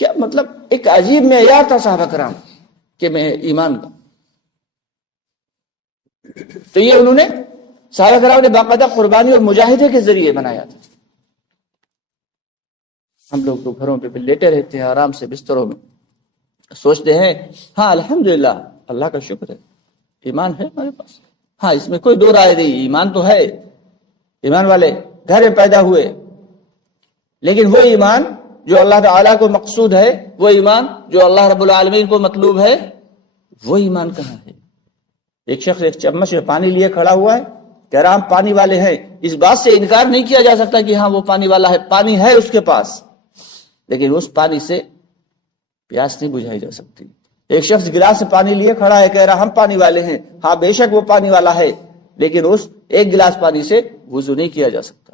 کیا مطلب ایک عجیب معیار تھا صحابہ کرام کہ میں ایمان کا. تو یہ انہوں نے صحابہ کرام نے باقاعدہ قربانی اور مجاہدے کے ذریعے بنایا تھا. ہم لوگ تو گھروں پہ لیٹے رہتے ہیں آرام سے بستروں میں, سوچتے ہیں ہاں الحمدللہ اللہ کا شکر ہے ایمان ہے ہمارے پاس, ہاں اس میں کوئی دو رائے نہیں, ایمان تو ہے, ایمان والے گھر میں پیدا ہوئے, لیکن وہ ایمان جو اللہ تعالیٰ کو مقصود ہے, وہ ایمان جو اللہ رب العالمین کو مطلوب ہے, وہ ایمان کہاں ہے؟ ایک شخص ایک چمچ میں پانی لیے کھڑا ہوا ہے, کہہ رہا ہم پانی والے ہیں. اس بات سے انکار نہیں کیا جا سکتا کہ ہاں وہ پانی والا ہے, پانی ہے اس کے پاس, لیکن اس پانی سے پیاس نہیں بجھائی جا سکتی. ایک شخص گلاس سے پانی لیے کھڑا ہے, کہہ رہا ہم پانی والے ہیں, ہاں بے شک وہ پانی والا ہے, لیکن اس ایک گلاس پانی سے وضو نہیں کیا جا سکتا.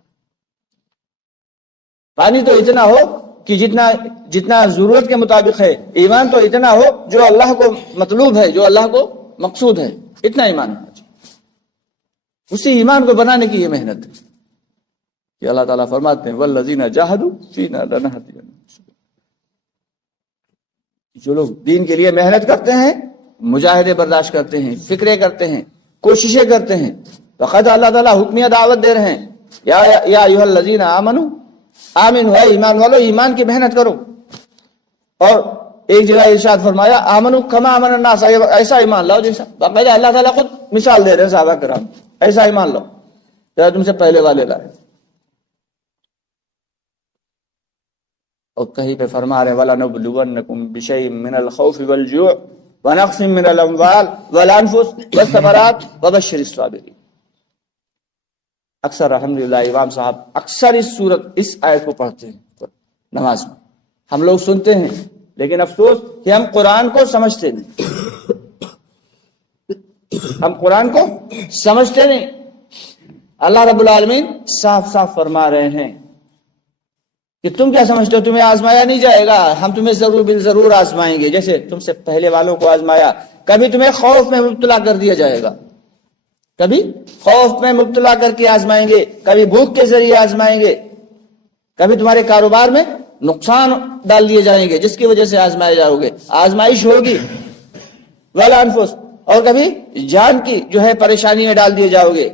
پانی تو اتنا ہو کہ جتنا ضرورت کے مطابق ہے, ایمان تو اتنا ہو جو اللہ کو مطلوب ہے, جو اللہ کو مقصود ہے, اتنا ایمان ہونا چاہیے. اسی ایمان کو بنانے کی یہ محنت ہے کہ اللہ تعالیٰ فرماتے ہیں والذین جاہدوا فینا لنہدینہم. جو لوگ دین کے لیے محنت کرتے ہیں, مجاہدے برداشت کرتے ہیں, فکریں کرتے ہیں, کوششیں کرتے ہیں, فقط اللہ تعالیٰ حکمیہ دعوت دے رہے ہیں یا ایھا الذین آمنوا, آمنوا ہے ایمان والو, ایمان کی محنت کرو. اور ایک جگہ ارشاد فرمایا آمنوا کما آمن الناس, ایسا ایمان لاؤ جیسا, باقاعدہ اللہ تعالیٰ خود مثال دے رہے ہیں صحابہ کرام, ایسا ایمان لاؤ جیسا تم سے پہلے والے لائے. اور کہیں پہ فرما رہے وَلَنَبْلُوَنَّكُمْ بِشَيْءٍ مِّنَ الْخَوْفِ وَالْجُوعِ وَنَقْصٍ مِّنَ الْأَمْوَالِ وَالْأَنفُسِ وَالثَّمَرَاتِ وَبَشِّرِ الصَّابِرِينَ. اکثر الحمدللہ امام صاحب اکثر اس آیت کو پڑھتے ہیں نماز میں, ہم لوگ سنتے ہیں, لیکن افسوس کہ ہم قرآن کو سمجھتے نہیں, ہم قرآن کو سمجھتے نہیں. اللہ رب العالمین صاف صاف فرما رہے ہیں کہ تم کیا سمجھتے ہو تمہیں آزمایا نہیں جائے گا, ہم تمہیں ضرور بالضرور آزمائیں گے, جیسے تم سے پہلے والوں کو آزمایا. کبھی تمہیں خوف میں مبتلا کر دیا جائے گا, کبھی خوف میں مبتلا کر کے آزمائیں گے, کبھی بھوک کے ذریعے آزمائیں گے, کبھی تمہارے کاروبار میں نقصان ڈال دیے جائیں گے جس کی وجہ سے آزمائے جاؤ گے, آزمائش ہوگی. والانفس, اور کبھی جان کی جو ہے پریشانی میں ڈال دیے جاؤ گے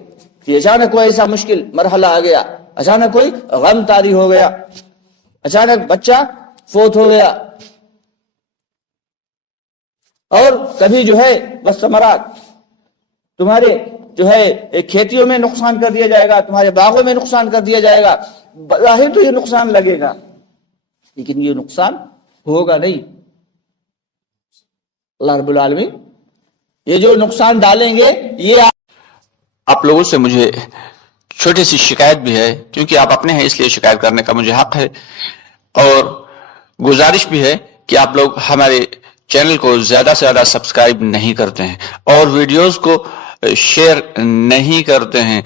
کہ اچانک کوئی ایسا مشکل مرحلہ آ گیا, اچانک کوئی غم طاری ہو گیا, اچانک بچہ فوت ہو گیا. اور کبھی جو ہے والثمرات, تمہارے جو ہے کھیتیوں میں نقصان کر دیا جائے گا, تمہارے باغوں میں نقصان کر دیا جائے گا. ظاہر تو یہ نقصان لگے گا, لیکن یہ نقصان ہوگا نہیں. اللہ رب العالمین یہ جو نقصان ڈالیں گے, یہ آپ لوگوں سے مجھے چھوٹی سی شکایت بھی ہے, کیونکہ آپ اپنے ہیں اس لیے شکایت کرنے کا مجھے حق ہے, اور گزارش بھی ہے کہ آپ لوگ ہمارے چینل کو زیادہ سے زیادہ سبسکرائب نہیں کرتے ہیں اور ویڈیوز کو شیئر نہیں کرتے ہیں.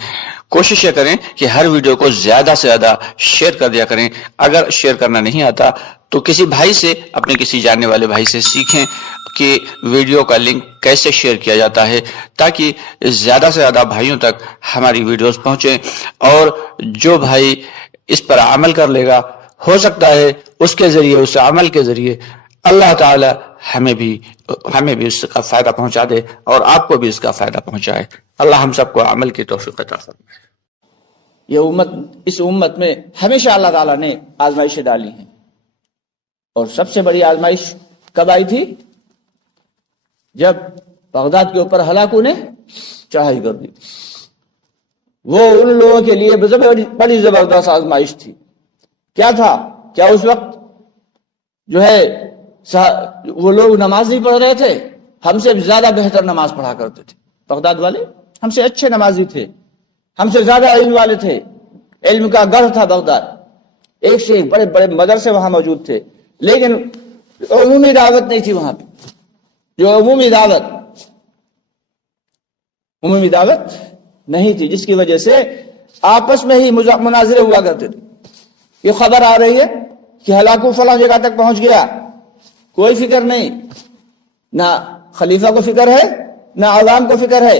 کوشش یہ کریں کہ ہر ویڈیو کو زیادہ سے زیادہ شیئر کر دیا کریں. اگر شیئر کرنا نہیں آتا تو کسی بھائی سے, اپنے کسی جاننے والے بھائی سے سیکھیں کہ ویڈیو کا لنک کیسے شیئر کیا جاتا ہے, تاکہ زیادہ سے زیادہ بھائیوں تک ہماری ویڈیوز پہنچیں. اور جو بھائی اس پر عمل کر لے گا, ہو سکتا ہے اس کے ذریعے, اس عمل کے ذریعے اللہ تعالی ہمیں بھی اس کا فائدہ پہنچا دے اور آپ کو بھی اس کا فائدہ پہنچائے. اللہ ہم سب کو عمل کی توفیق عطا فرمائے. اس امت میں ہمیشہ اللہ تعالیٰ نے آزمائشیں ڈالی ہیں, اور سب سے بڑی آزمائش کب آئی تھی؟ جب بغداد کے اوپر ہلاکوں نے چڑھائی کر دی. وہ ان لوگوں کے لیے بڑی زبردست آزمائش تھی. کیا تھا؟ کیا اس وقت جو ہے وہ لوگ نماز نہیں پڑھ رہے تھے؟ ہم سے زیادہ بہتر نماز پڑھا کرتے تھے بغداد والے, ہم سے اچھے نمازی تھے, ہم سے زیادہ علم والے تھے, علم کا گڑھ تھا بغداد, ایک سے ایک بڑے بڑے مدرسے وہاں موجود تھے, لیکن عمومی دعوت نہیں تھی وہاں پہ. جو عمومی دعوت نہیں تھی, جس کی وجہ سے آپس میں ہی مناظرے ہوا کرتے تھے. یہ خبر آ رہی ہے کہ ہلاکو فلاں جگہ تک پہنچ گیا, کوئی فکر نہیں, نہ خلیفہ کو فکر ہے نہ عوام کو فکر ہے,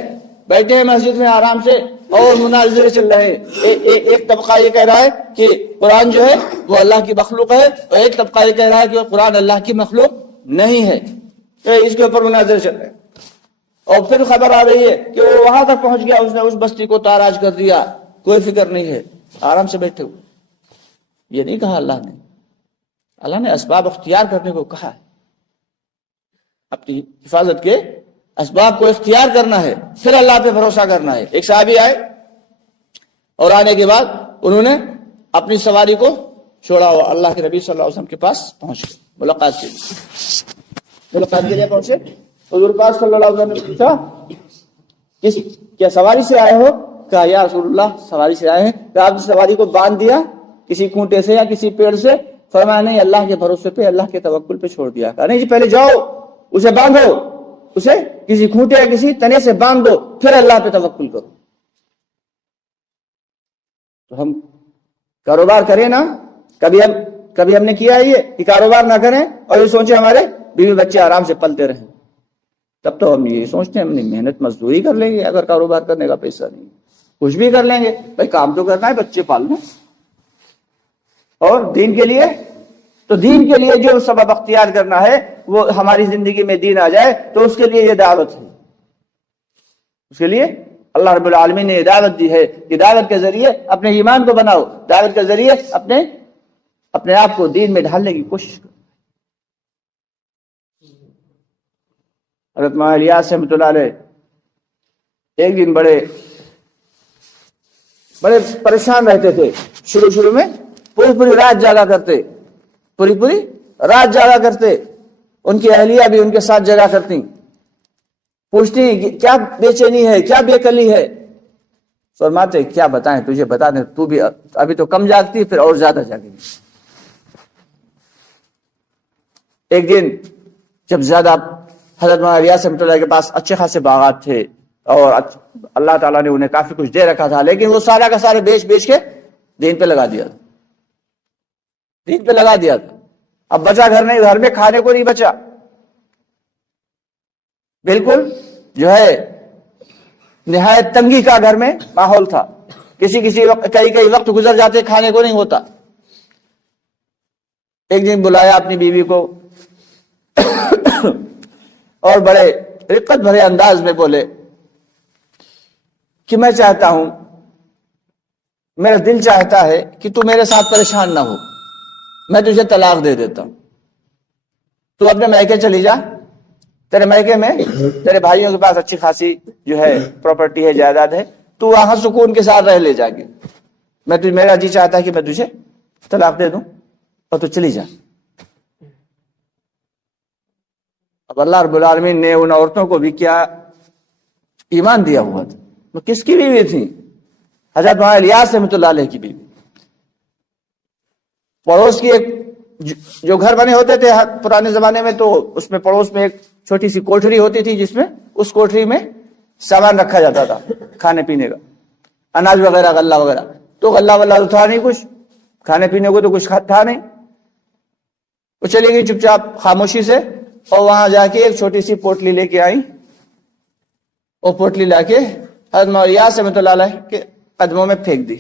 بیٹھے ہیں مسجد میں آرام سے اور مناظرے چل رہے ہیں. ایک طبقہ یہ کہہ رہا ہے کہ قرآن جو ہے وہ اللہ کی مخلوق ہے، اور ایک طبقہ یہ کہہ رہا ہے کہ قرآن اللہ کی مخلوق نہیں ہے. اس کے اوپر مناظرے چل رہے ہیں. اور پھر خبر آ رہی ہے کہ وہ وہاں تک پہنچ گیا، اس نے اس بستی کو تاراج کر دیا، کوئی فکر نہیں ہے، آرام سے بیٹھے ہوئے. یہ نہیں کہا اللہ نے. اللہ نے اسباب اختیار کرنے کو کہا ہے، اپنی حفاظت کے اسباب کو اختیار کرنا ہے، پھر اللہ پہ بھروسہ کرنا ہے. ایک صحابی آئے اور آنے کے بعد انہوں نے اپنی سواری کو چھوڑا اور اللہ کے نبی صلی اللہ علیہ وسلم کے پاس پہنچ گئے ملاقات کے لیے پہنچے. حضور پاک صلی اللہ علیہ وسلم نے پوچھا کیا سواری سے آئے ہو؟ کہا یا رسول اللہ سواری سے آئے ہیں. کہا آپ نے سواری کو باندھ دیا کسی کھونٹے سے یا کسی پیڑ سے؟ فرمایا نہیں، اللہ کے بھروسے پہ، اللہ کے توکل پہ چھوڑ دیا. کہا نہیں جی، پہلے جاؤ اسے باندھو، اسے کسی کھونٹے یا کسی تنے سے باندھ دو، پھر اللہ پہ توکل کرو. تو ہم کاروبار کریں نا، کبھی ہم نے کیا ہے یہ کہ کاروبار نہ کریں اور یہ سوچیں ہمارے بیوی بچے آرام سے پلتے رہیں. تب تو ہم یہ سوچتے ہیں ہم نے محنت مزدوری کر لیں گے، اگر کاروبار کرنے کا پیسہ نہیں کچھ بھی کر لیں گے. بھائی کام تو کرنا ہے، بچے پالنا. اور دین کے لیے تو دین کے لیے جو سبب اختیار کرنا ہے وہ ہماری زندگی میں دین آ جائے تو اس کے لیے یہ دعوت ہے. اس کے لیے اللہ رب العالمین نے یہ دعوت دی ہے کہ دعوت کے ذریعے اپنے ایمان کو بناؤ، دعوت کے ذریعے اپنے آپ کو دین میں ڈھالنے کی کوشش کرو. حضرت مولانا الیاس رحمۃ اللہ علیہ ایک دن بڑے پریشان رہتے تھے. شروع میں پوری رات جاگا کرتے، پوری رات جاگا کرتے. ان کی اہلیہ بھی ان کے ساتھ جگا کرتی، پوچھتی کیا بے چینی ہے، کیا بے کلی ہے. فرماتے کیا بتائیں تجھے، بتا دیں تو بھی ابھی تو کم جاگتی، پھر اور زیادہ جاگے گی. ایک دن جب زیادہ حضرت مولانا الیاس رحمۃ اللہ کے پاس اچھے خاصے باغات تھے اور اللہ تعالیٰ نے انہیں کافی کچھ دے رکھا تھا، لیکن وہ سارا کا سارے بیچ کے دین پہ لگا دیا تھا. اب بچا گھر میں کھانے کو نہیں بچا. بالکل جو ہے نہایت تنگی کا گھر میں ماحول تھا. کسی وقت کئی وقت گزر جاتے کھانے کو نہیں ہوتا. ایک دن بلایا اپنی بیوی کو اور بڑے رقت بھرے انداز میں بولے کہ میں چاہتا ہوں، میرا دل چاہتا ہے کہ تو میرے ساتھ پریشان نہ ہو، میں تجھے طلاق دے دیتا ہوں. تو اپنے میکے چلی جا، تیرے میکے میں تیرے بھائیوں کے پاس اچھی خاصی جو ہے پراپرٹی ہے، جائیداد ہے، تو وہاں سکون کے ساتھ رہ لے جا کے. میرا جی چاہتا ہے کہ میں تجھے طلاق دے دوں اور تو چلی جا. اب اللہ رب العالمین نے ان عورتوں کو بھی کیا ایمان دیا ہوا تھا. وہ کس کی بیوی تھی؟ حضرت مولانا الیاس رحمۃ اللہ علیہ کی بیوی. پڑوس کی ایک جو گھر بنے ہوتے تھے پرانے زمانے میں، تو اس میں پڑوس میں ایک چھوٹی سی کوٹری ہوتی تھی، جس میں اس کوٹری میں سامان رکھا جاتا تھا کھانے پینے کا، اناج وغیرہ، غلہ وغیرہ. تو غلہ تو تھا نہیں کچھ، کھانے پینے کو تو کچھ تھا نہیں. وہ چلی گئی چپ چاپ خاموشی سے اور وہاں جا کے ایک چھوٹی سی پوٹلی لے کے آئی. وہ پوٹلی لا کے حضرت مولانا الیاس رحمۃ اللہ علیہ کے قدموں میں پھینک دی.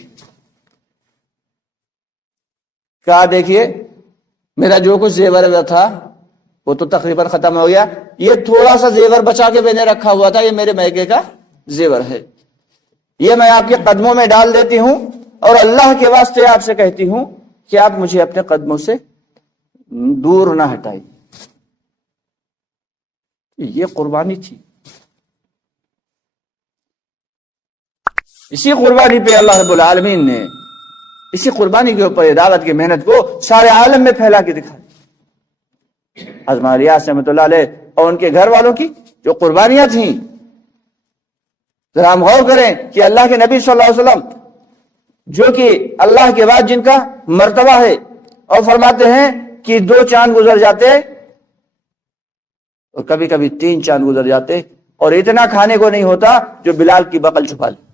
کہا دیکھیے میرا جو کچھ زیور تھا وہ تو تقریباً ختم ہو گیا، یہ تھوڑا سا زیور بچا کے میں نے رکھا ہوا تھا، یہ میرے میکے کا زیور ہے، یہ میں آپ کے قدموں میں ڈال دیتی ہوں اور اللہ کے واسطے آپ سے کہتی ہوں کہ آپ مجھے اپنے قدموں سے دور نہ ہٹائیں. یہ قربانی تھی. اسی قربانی پہ اللہ رب العالمین نے اسی قربانی کے اوپر دعوت کی محنت کو سارے عالم میں پھیلا کے دکھائی. حضرت مولانا الیاس رحمۃ اللہ علیہ اور ان کے گھر والوں کی جو قربانیاں تھیں، ذرا ہم غور کریں کہ اللہ کے نبی صلی اللہ علیہ وسلم جو کہ اللہ کے بعد جن کا مرتبہ ہے، اور فرماتے ہیں کہ 2 چاند گزر جاتے اور کبھی کبھی 3 چاند گزر جاتے اور اتنا کھانے کو نہیں ہوتا جو بلال کی بقل چھپا لے.